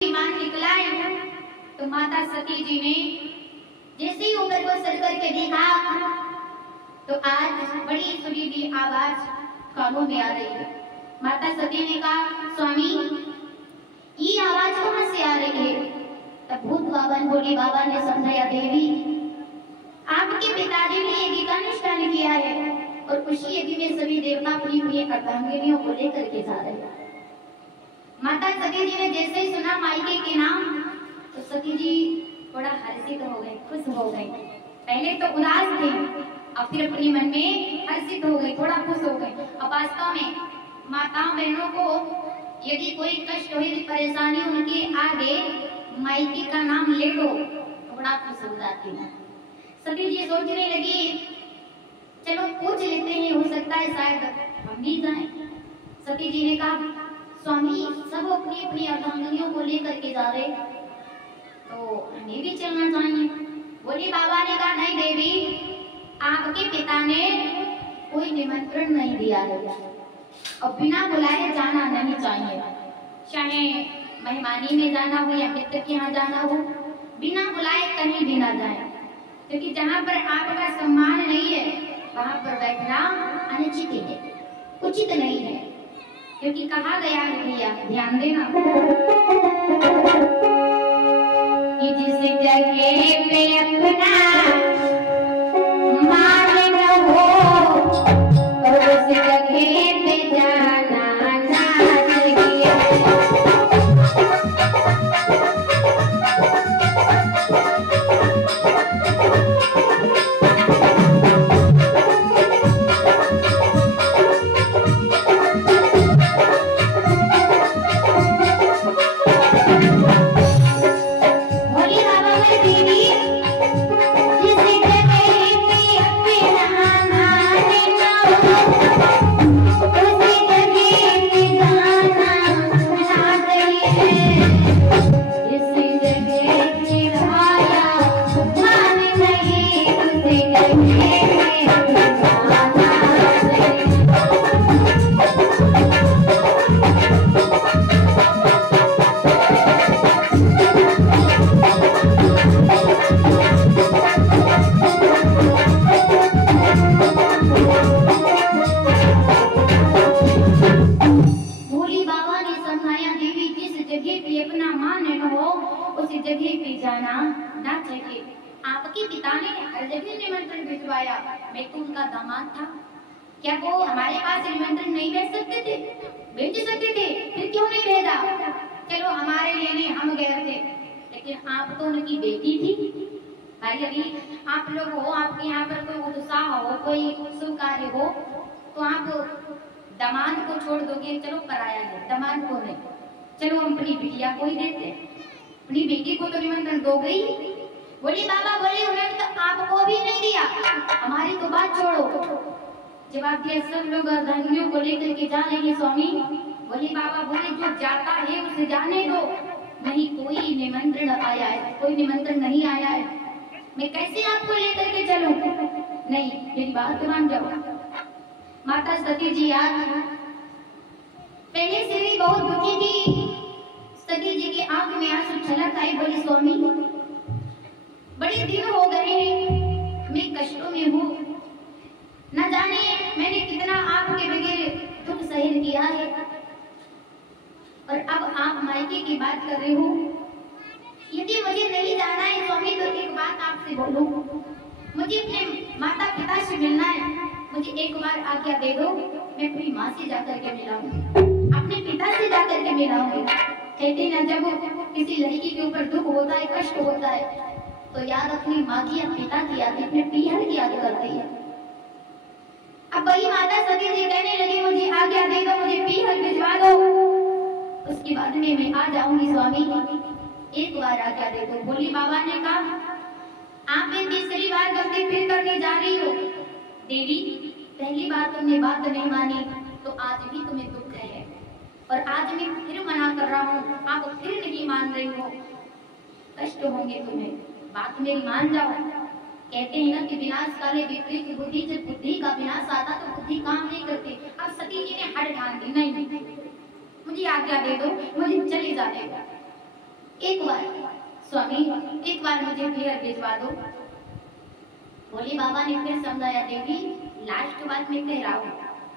विमान निकला है तो माता सती जी ने जैसे ही ऊपर को सर करके देखा तो आज बड़ी सुरीली आवाज कानों में आ रही है। माता सती ने कहा, स्वामी ये आवाज कहां से आ रही है? तब भूत बाबा भोले बाबा ने समझाया, देवी आपके पिताजी ने यज्ञ का अनुष्ठान किया है और उसी यज्ञ में सभी देवता अपनी अपनी अर्धांगिनियों को लेकर के जा रहे हैं। माता सती जी ने जैसे ही सुना मायके के नाम तो सती जी थोड़ा हर्षित हो गए, खुश हो गए। पहले तो उदास थे, अब फिर अपने मन में हर्षित हो गए, थोड़ा खुश हो गए। अब वास्तव में माता बहनों को यदि कोई कष्ट हो, यदि परेशानी उनके आगे मायके का नाम ले लो तो बड़ा खुश हो जाती है। सती जी सोचने लगी, चलो पूछ लेते हैं, हो सकता है शायद हम भी जाएं। सती जी ने कहा, स्वामी सब अपनी अपनी अर्धांगिनियों को लेकर के जा रहे तो हमें भी चलना चाहिए। भोले बाबा ने कहा, नहीं देवी, आपके पिता ने कोई निमंत्रण नहीं दिया है और बिना बुलाए जाना नहीं चाहिए। चाहे मेहमानी में जाना हो या मित्र के यहाँ जाना हो, बिना बुलाए कहीं भी ना जाए, क्योंकि जहाँ पर आपका सम्मान नहीं है वहाँ पर बैठना अनुचित है, उचित नहीं है। क्योंकि कहा गया है, भैया ध्यान देना, कि जिस जगह पे अपना मान न हो उस जगह पे जाना ना चाहिए। आपके पिता ने हर जगह निमंत्रण भिजवाया, मैं तो उनका दामाद था, क्या वो हमारे पास निमंत्रण नहीं भेज सकते थे? भेज सकते थे, फिर क्यों नहीं भेजा? चलो हमारे लिए नहीं, हम गए थे, लेकिन आप तो उनकी बेटी थी भाई। यदि आप लोग हो, आपके यहाँ पर कोई उत्साह हो, कोई शुभ कार्य हो, तो आप दामाद को छोड़ दोगे? चलो पराया है, दामाद को नहीं, चलो हम अपनी बिटिया को ही देते, अपनी बेटी को तो निमंत्रण दो गई। बोली बाबा बोले, उन्होंने तो आपको भी नहीं दिया, हमारी तो बात छोड़ो। जवाब दिया, सब लोग अर्धांगिनियों को लेकर के जा रहे हैं स्वामी। बोले बाबा बोले, जो जाता है उसे जाने दो, नहीं कोई निमंत्रण आया है, कोई निमंत्रण नहीं आया है, मैं कैसे आपको लेकर के चलूं? नहीं, मेरी बात मान जाओ। माता सती जी आज पहले से भी बहुत दुखी थी। सती जी की आंख में आंसू छलक आए। बोली, स्वामी बड़े दिन हो गए हैं, मैं कष्टों में हूँ, न जाने मैंने कितना आपके बगैर दुख सहन किया है, और अब आप मायके की बात कर रहे हो। यदि मुझे नहीं जाना है स्वामी तो एक बात आपसे बोलूं, मुझे अपने माता पिता से मिलना है, मुझे एक बार आज्ञा दे दो, मैं अपनी माँ से जाकर के मिलाऊंगी, अपने पिता से जाकर के मिलाऊंगी। कहते ना, जब किसी लड़की के ऊपर दुख होता है, कष्ट होता है, तो याद अपनी माँ की या पिता की याद, अपने पीहर की याद करती है। अब वही माता सती जी कहने लगी, मुझे आज्ञा दे दो, मुझे पीहर भिजवा दो, उसके बाद में मैं आ जाऊंगी स्वामी, एक बार आज्ञा दे दो। भोले बाबा ने कहा, आप तीसरी बार गलती फिर करने जा रही हो। देवी, पहली बार तुमने बात नहीं मानी तो आज भी तुम्हें दुख है, और आज मैं फिर मना कर रहा हूँ, आप फिर नहीं मान रही हो, कष्ट होंगे तुम्हें, बात मेरी मान जाओ। कहते हैं ना कि विनाश काले विपरीत बुद्धि, जब बुद्धि का विनाश आता तो बुद्धि काम नहीं करती। अब सती जी ने हट ठान दी, नहीं मुझे आज्ञा दे दो, मुझे चले जाने दो। एक बार स्वामी, एक बार मुझे फिर भिजवा दो। भोले बाबा ने फिर समझाया, देवी लास्ट बात मैं कह रहा हूँ,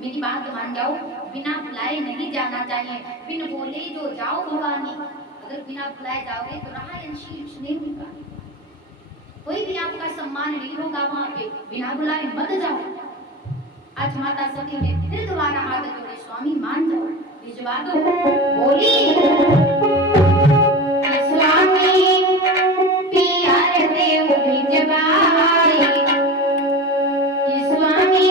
मेरी बात मान जाओ, बिना बुलाए नहीं जाना चाहिए। बिन बोले जो जाओ भवानी, अगर बिना बुलाए जाओगे तो राह अंशीष नहीं होगा, कोई भी आपका सम्मान नहीं होगा वहां पे। बिना बुलाए मत जाओ। आज माता सती ने फिर दोबारा हाथ जोड़े, स्वामी मान जाओ, भिजवा दो। बोली स्वामी प्यार देव भिजवाए, स्वामी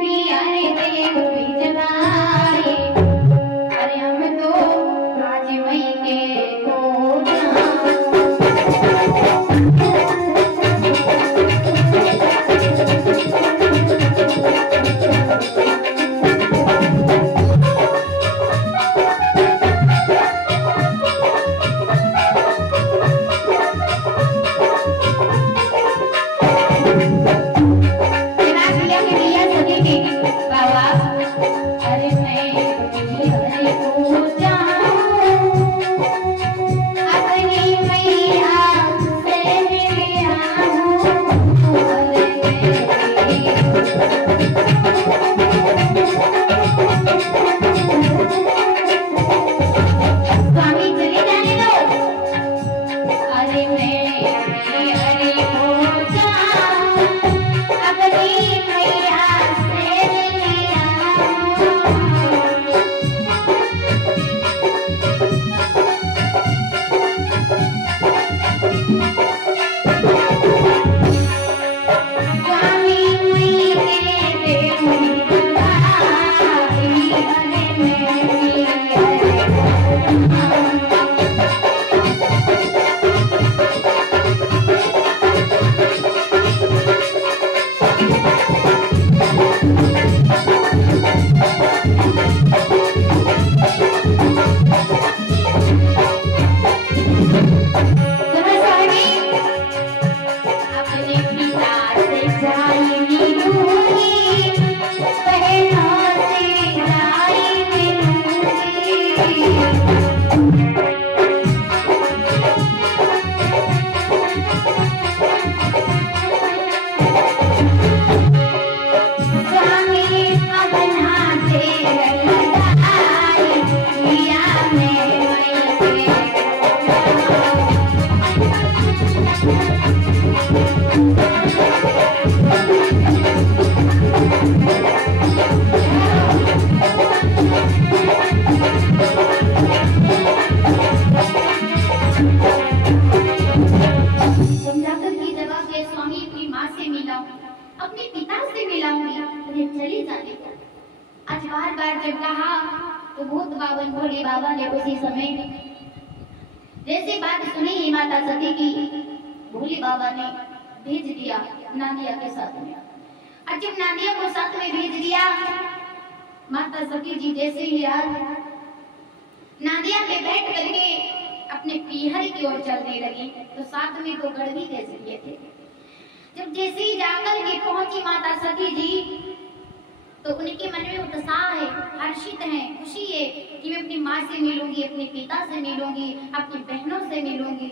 प्यार देव भिजवाए, अरे हम तो राजमई के को भोले बाबा ने उसी समय जैसे बात सुनी माता सती की, भोले बाबा ने भेज दिया नादिया के साथ में। और जब नादिया को साथ में भेज दिया, माता सती जी जैसे ही आज नादिया पे बैठ करके अपने पीहर की ओर चलने लगी, तो साथ में तो गढ़ भी दे लिए थे। जब जैसे ही जाकर के पहुंची माता सती जी, तो उनके मन में उत्साह है, हर्षित है, खुशी है कि मैं अपनी माँ से मिलूंगी, अपने पिता से मिलूंगी, अपनी बहनों से मिलूंगी।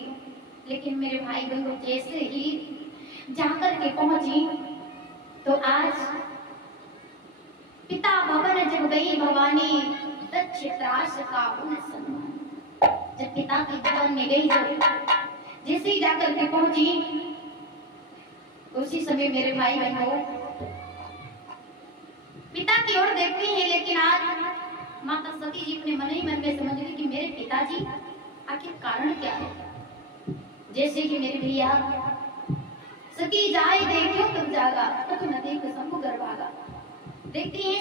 लेकिन मेरे भाई बहनों जैसे ही जाकर के पहुंची, तो आज पिता भवन जब गई भवानी, दक्ष त्रास का उन सम्मान। जब पिता के भवन में गई, जैसे ही जाकर के पहुंची, उसी समय मेरे भाई बहनों पिता की ओर देखती हैं। लेकिन आज माता सती जी अपने मन ही मन में समझ गई कि मेरे पिताजी आखिर कारण क्या है। जैसे कि मेरे भैया सती जाए देखो तुम जागा, तो न देख शंभु गर्भागा। देखती हैं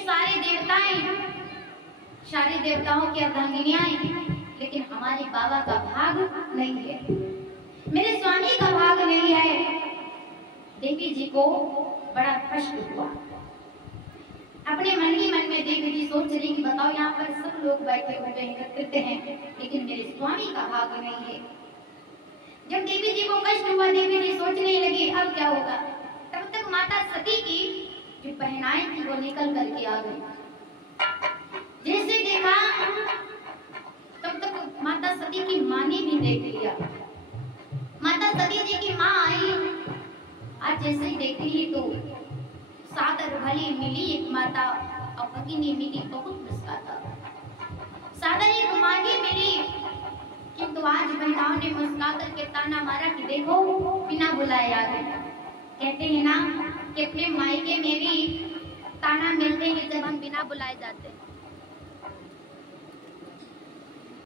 सारे देवताओं की अर्धांगिनियां, लेकिन हमारे बाबा का भाग नहीं है, मेरे स्वामी का भाग नहीं है। देवी जी को बड़ा कष्ट हुआ। अपने मन ही मन में देवी जी सोच रही कि बताओ यहाँ पर सब लोग बैठे हुए एकत्रित हैं, लेकिन मेरे स्वामी का भाग नहीं है। जब देवी जी को कष्ट हुआ, देवी जी सोचने लगी अब क्या होगा। तब तक माता सती की जो पहनाई थी वो निकल करके आ गई। जैसे देखा तब तक माता सती की माँ ने भी देख लिया। माता सती जी की माँ आई, आज जैसे ही देखी ही तो सादर भली मिली एक माता और भगिनी मिली बहुत मुस्काता। सादर एक माँ ही मिली, किंतु आज महिलाओं ने मुस्का करके ताना मारा कि देखो बिना बुलाए आ गए। कहते हैं ना कि अपने मायके में भी ताना मिलते हैं जब हम बिना बुलाए जाते हैं।